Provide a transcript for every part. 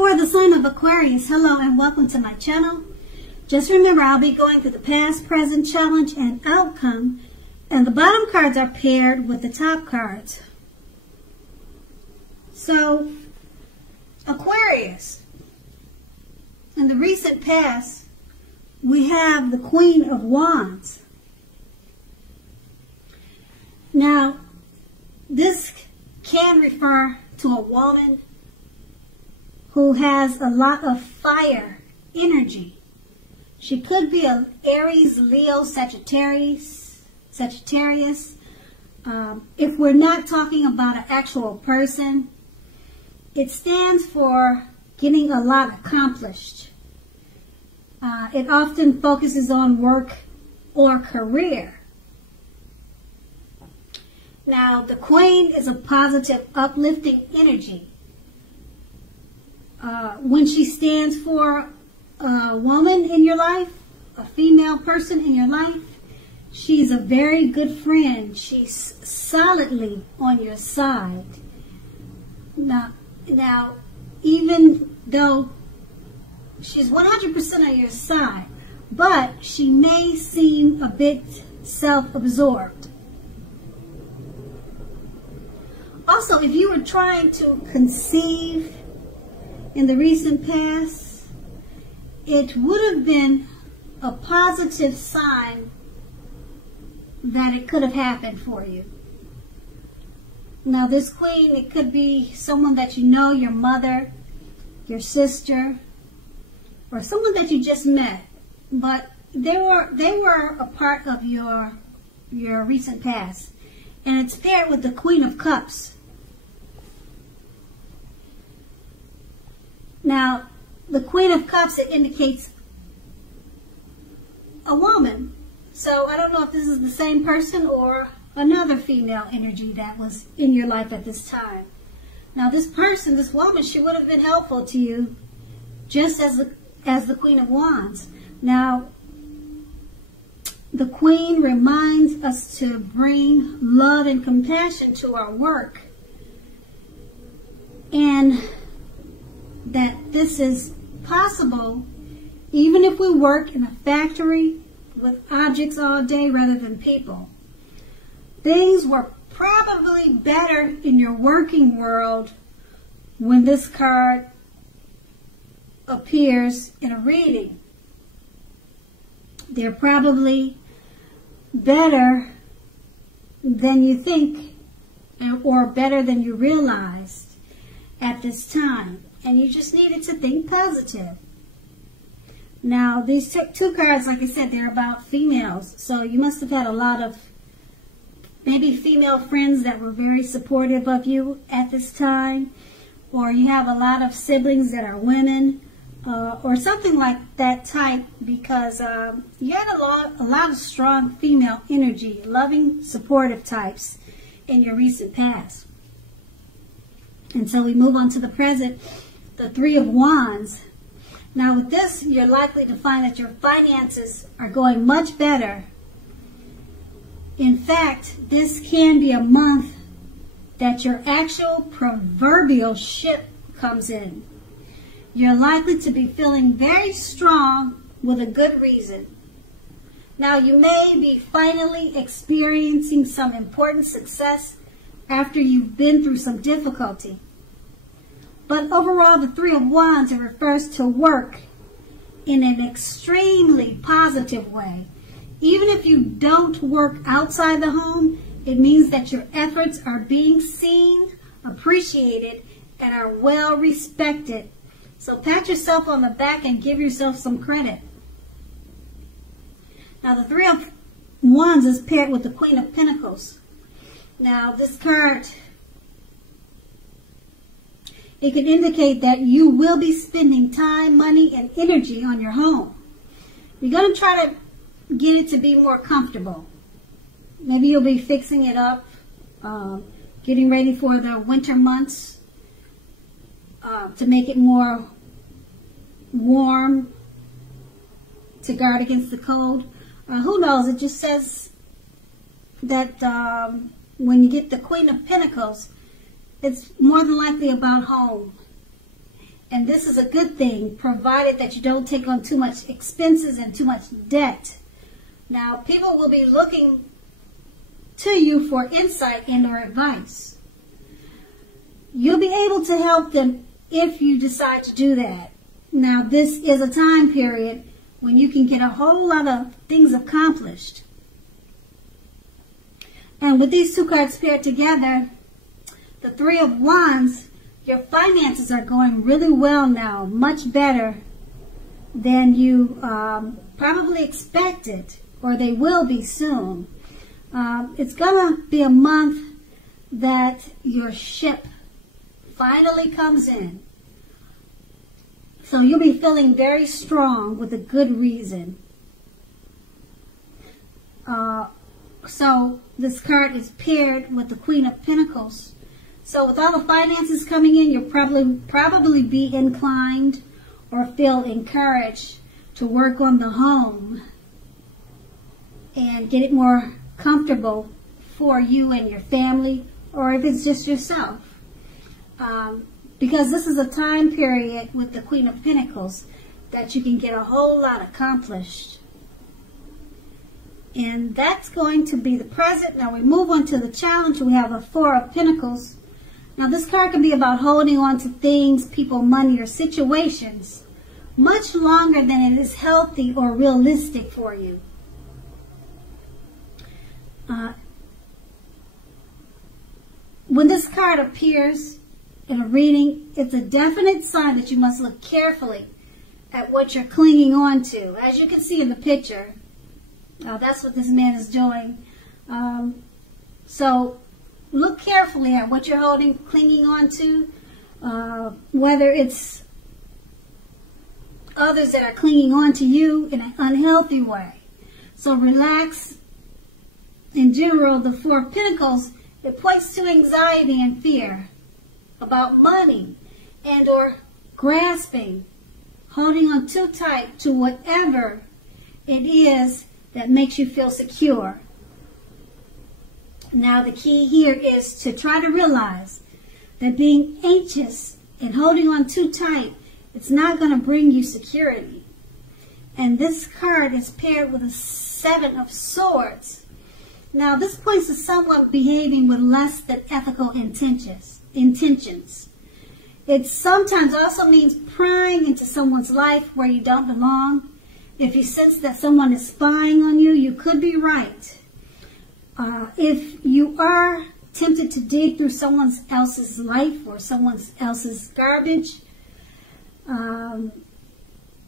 For the sign of Aquarius, hello and welcome to my channel. Just remember, I'll be going through the past, present, challenge, and outcome. And the bottom cards are paired with the top cards. So, Aquarius, in the recent past, we have the Queen of Wands. Now, this can refer to a woman who has a lot of fire energy. She could be an Aries, Leo, Sagittarius. If we're not talking about an actual person, it stands for getting a lot accomplished. It often focuses on work or career. Now, the Queen is a positive, uplifting energy. When she stands for a woman in your life, a female person in your life, she's a very good friend. She's solidly on your side. Now, even though she's 100% on your side, but she may seem a bit self-absorbed. Also, if you were trying to conceive in the recent past, it would have been a positive sign that it could have happened for you. Now, this Queen, it could be someone that you know, your mother, your sister, or someone that you just met, but they were a part of your recent past, and it's paired with the Queen of Cups. Now, the Queen of Cups, it indicates a woman. So I don't know if this is the same person or another female energy that was in your life at this time. Now, this person, this woman, she would have been helpful to you just as the Queen of Wands. Now, the Queen reminds us to bring love and compassion to our work, and that this is possible even if we work in a factory with objects all day rather than people. Things were probably better in your working world when this card appears in a reading. They're probably better than you think, or better than you realized at this time. And you just needed to think positive. Now, these two cards, like I said, they're about females. So you must have had a lot of maybe female friends that were very supportive of you at this time. Or you have a lot of siblings that are women. Or something like that type, because you had a lot of strong female energy, loving, supportive types in your recent past. And so we move on to the present. The Three of Wands. Now with this, you're likely to find that your finances are going much better. In fact, this can be a month that your actual proverbial ship comes in. You're likely to be feeling very strong with a good reason. Now, you may be finally experiencing some important success after you've been through some difficulty. But overall, the Three of Wands, it refers to work in an extremely positive way. Even if you don't work outside the home, it means that your efforts are being seen, appreciated, and are well respected. So pat yourself on the back and give yourself some credit. Now, the Three of Wands is paired with the Queen of Pentacles. Now, this card, it can indicate that you will be spending time, money, and energy on your home. You're going to try to get it to be more comfortable. Maybe you'll be fixing it up, getting ready for the winter months to make it more warm, to guard against the cold. Who knows? It just says that when you get the Queen of Pentacles, it's more than likely about home. And this is a good thing, provided that you don't take on too much expenses and too much debt. Now, people will be looking to you for insight and or advice. You'll be able to help them if you decide to do that. Now, this is a time period when you can get a whole lot of things accomplished. And with these two cards paired together, the Three of Wands, your finances are going really well now, much better than you probably expected, or they will be soon. It's going to be a month that your ship finally comes in. So you'll be feeling very strong with a good reason. So this card is paired with the Queen of Pentacles. So with all the finances coming in, you'll probably be inclined or feel encouraged to work on the home and get it more comfortable for you and your family, or if it's just yourself. Because this is a time period with the Queen of Pentacles that you can get a whole lot accomplished. And that's going to be the present. Now we move on to the challenge. We have a Four of Pentacles. Now this card can be about holding on to things, people, money, or situations much longer than it is healthy or realistic for you. When this card appears in a reading, it's a definite sign that you must look carefully at what you're clinging on to. As you can see in the picture, that's what this man is doing. So look carefully at what you're holding, clinging on to, whether it's others that are clinging on to you in an unhealthy way. So relax. In general, the Four of Pentacles, it points to anxiety and fear about money and or grasping, holding on too tight to whatever it is that makes you feel secure. Now the key here is to try to realize that being anxious and holding on too tight, it's not going to bring you security. And this card is paired with a Seven of Swords. Now this points to someone behaving with less than ethical intentions. It sometimes also means prying into someone's life where you don't belong. If you sense that someone is spying on you, you could be right. If you are tempted to dig through someone else's life or someone else's garbage,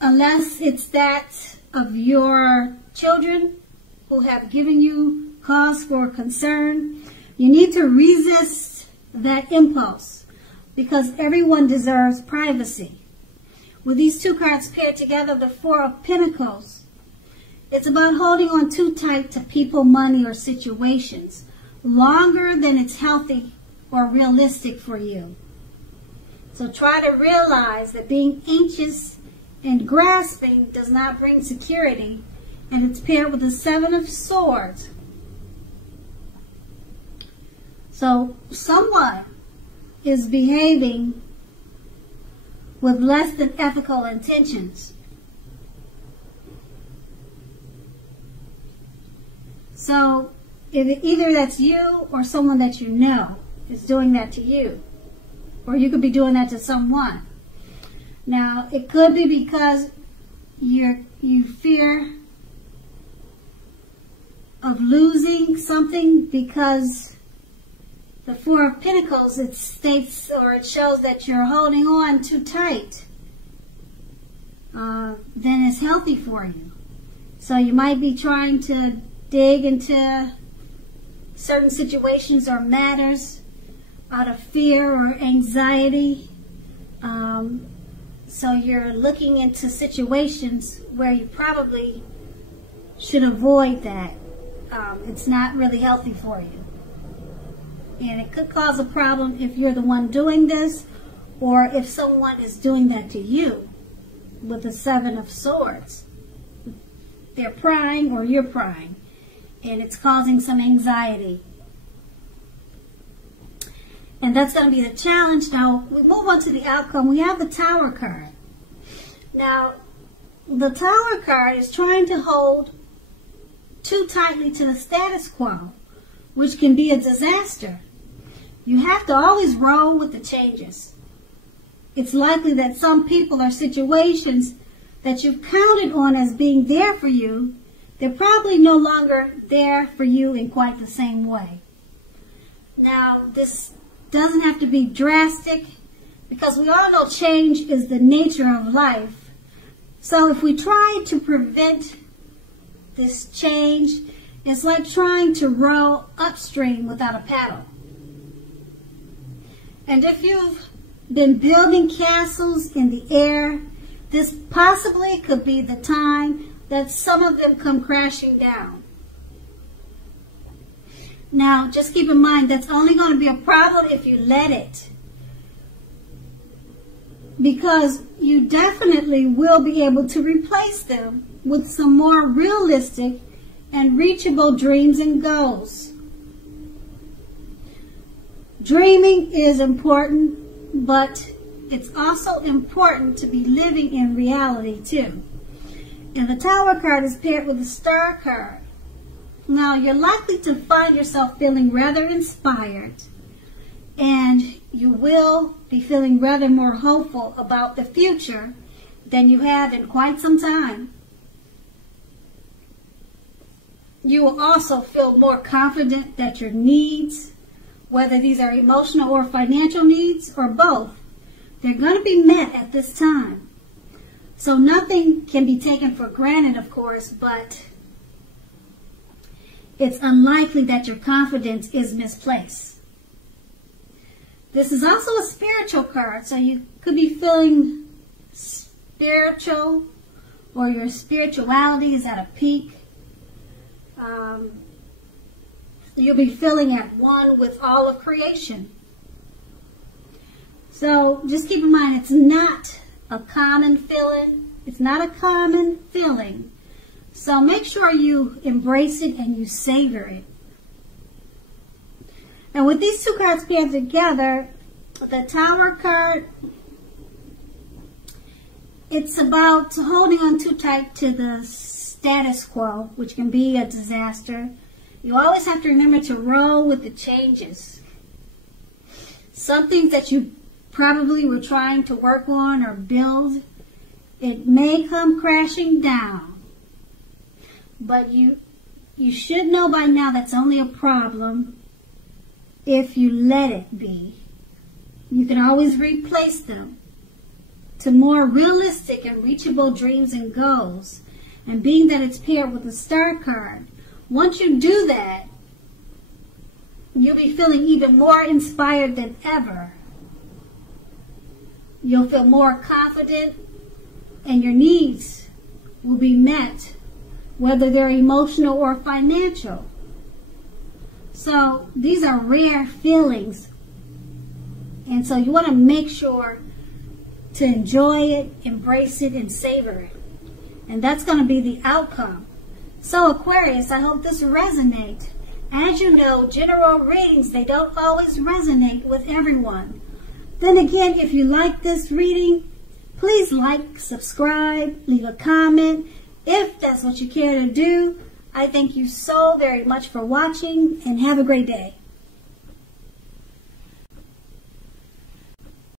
unless it's that of your children who have given you cause for concern, you need to resist that impulse because everyone deserves privacy. With these two cards paired together, the Four of Pentacles, it's about holding on too tight to people, money, or situations longer than it's healthy or realistic for you. So try to realize that being anxious and grasping does not bring security, and it's paired with the Seven of Swords. So someone is behaving with less than ethical intentions. So either that's you or someone that you know is doing that to you. Or you could be doing that to someone. Now, it could be because you fear of losing something, because the Four of Pentacles, it states or it shows that you're holding on too tight than is healthy for you. So you might be trying to dig into certain situations or matters out of fear or anxiety. So you're looking into situations where you probably should avoid that. It's not really healthy for you. And it could cause a problem if you're the one doing this, or if someone is doing that to you with the Seven of Swords. They're prying or you're prying, and it's causing some anxiety. And that's going to be the challenge. Now, we move on to the outcome. We have the Tower card. Now, the Tower card is trying to hold too tightly to the status quo, which can be a disaster. You have to always roll with the changes. It's likely that some people or situations that you've counted on as being there for you, they're probably no longer there for you in quite the same way. Now, this doesn't have to be drastic, because we all know change is the nature of life. So if we try to prevent this change, it's like trying to row upstream without a paddle. And if you've been building castles in the air, this possibly could be the time that some of them come crashing down. Now, just keep in mind, that's only going to be a problem if you let it. Because you definitely will be able to replace them with some more realistic and reachable dreams and goals. Dreaming is important, but it's also important to be living in reality too. And the Tower card is paired with the Star card. Now, you're likely to find yourself feeling rather inspired, and you will be feeling rather more hopeful about the future than you have in quite some time. You will also feel more confident that your needs, whether these are emotional or financial needs or both, they're going to be met at this time. So nothing can be taken for granted, of course, but it's unlikely that your confidence is misplaced. This is also a spiritual card, so you could be feeling spiritual, or your spirituality is at a peak. You'll be feeling at one with all of creation. So just keep in mind, it's not a common feeling. It's not a common feeling. So make sure you embrace it and you savor it. And with these two cards paired together, the Tower card, it's about holding on too tight to the status quo, which can be a disaster. You always have to remember to roll with the changes. Some things that you probably were trying to work on or build, it may come crashing down. But you should know by now that's only a problem if you let it be. You can always replace them to more realistic and reachable dreams and goals. And being that it's paired with the Star card, once you do that, you'll be feeling even more inspired than ever. You'll feel more confident, and your needs will be met, whether they're emotional or financial. So these are rare feelings, and so you want to make sure to enjoy it, embrace it, and savor it. And that's going to be the outcome. So Aquarius, I hope this resonates. As you know, general readings, they don't always resonate with everyone. Then again, if you like this reading, please like, subscribe, leave a comment. If that's what you care to do, I thank you so very much for watching, and have a great day.